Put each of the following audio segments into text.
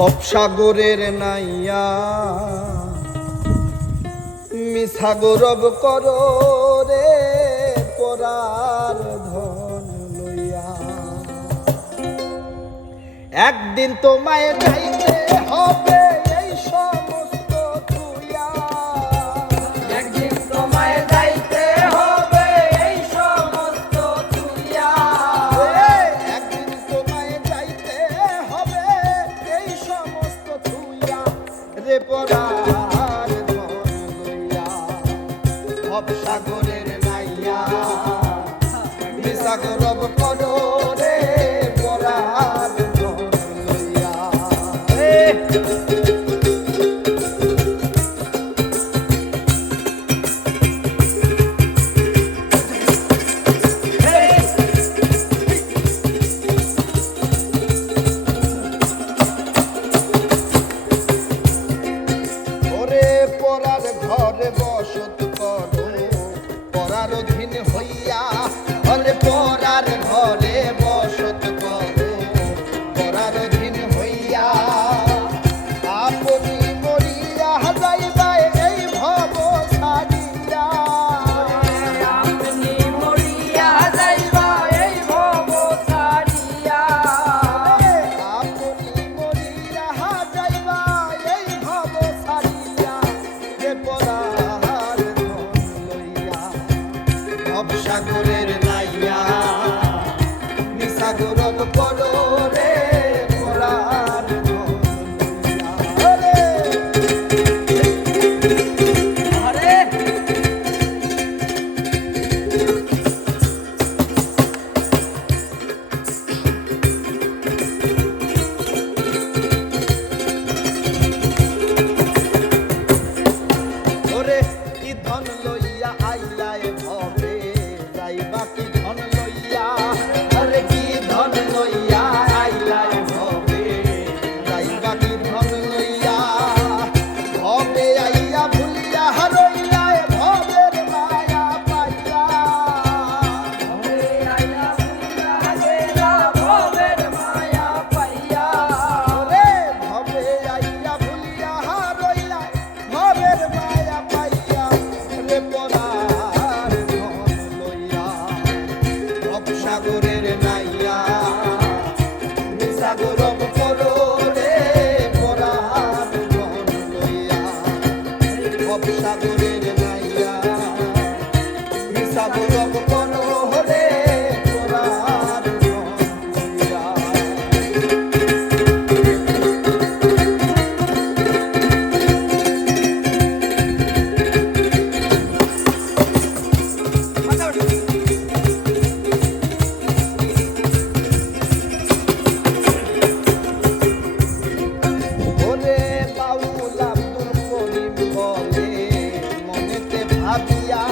ভবসাগরের নাইয়া মিছা গৌরব করো রে পরার ধন লইয়া। একদিন তোমায় যাইতে হবে এই সমস্ত তুইয়া, একদিন তোমায় যাইতে হবে এই সমস্ত তুইয়া, একদিন তোমায় যাইতে হবে এই সমস্ত তুইয়া রে পরার ধন লইয়া। ভবসাগরের নাইয়া মিছা গৌরব করো রে পরার ধন লইয়া। ওরে পরার ঘরে বসত করো পরার অধীন হইয়া, ওরে পরার ঘরে বসত করো পরার অধীন হইয়া। আপনি মরিয়া যাইবা এই ভব ছাড়িয়া, আপনি মরিয়া যাইবা এই ভব ছাড়িয়া, আপনি মরিয়া যাইবা এই ভব ছাড়িয়া রে পরার ধন লইয়া। ভবসাগরের নাইয়া মিছা গৌরব করো রে পরার ধন লইয়া। আরে ওরে কি ধন লইয়া আইলায় ভবে যাইবা কি ধন লইয়া, আরে কি ধন লইয়া আইলায় ভবে যাইবা কি ধন লইয়া। ভবে আইয়া ভুলিয়া রইলায় ভবের মায়া পাইয়া, ভবে আইয়া ভুলিয়া গেলা ভবের মায়া পাইয়া, ওরে ভবে আইয়া ভুলিয়া রইলায় ভবের মায়া পাইয়া রে পরার ধন লইয়া। ভবসাগরের নাইয়া মিছা গৌরব করো রে পরার ধন লইয়া। ভবসাগরের নাইয়া মিছা গৌরব করো রে পরার ধন লইয়া। ওরে বাউল আব্দুল করিম বলে মনেতে ভাবিয়া,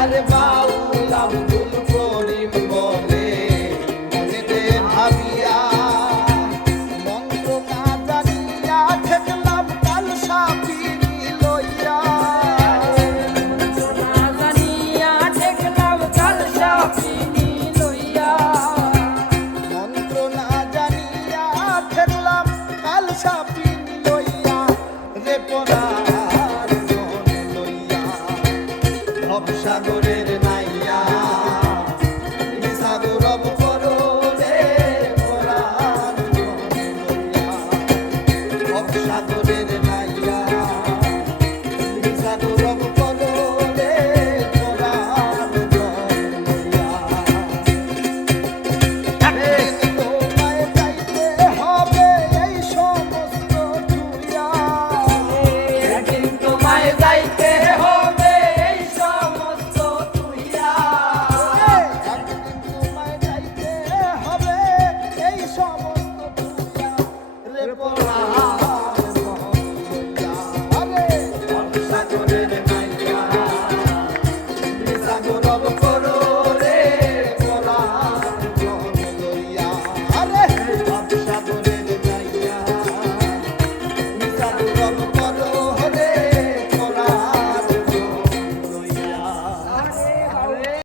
আরে বাউল আব্দুল করিম বলে মনেতে ভাবিয়া। মন্ত্র না জানিয়া ঠেকলাম কাল সাপিনী লইয়া, না জানিয়া ঠেকলাম কাল সাপিনী লইয়া, মন্ত্র না জানিয়া ঠেকলাম কাল সাপিনী লইয়া রে পরার ধন লইয়া। ভবসাগরের নাইয়া মিছা গৌরব করো রে পরার ধন লইয়া। ভবসাগরের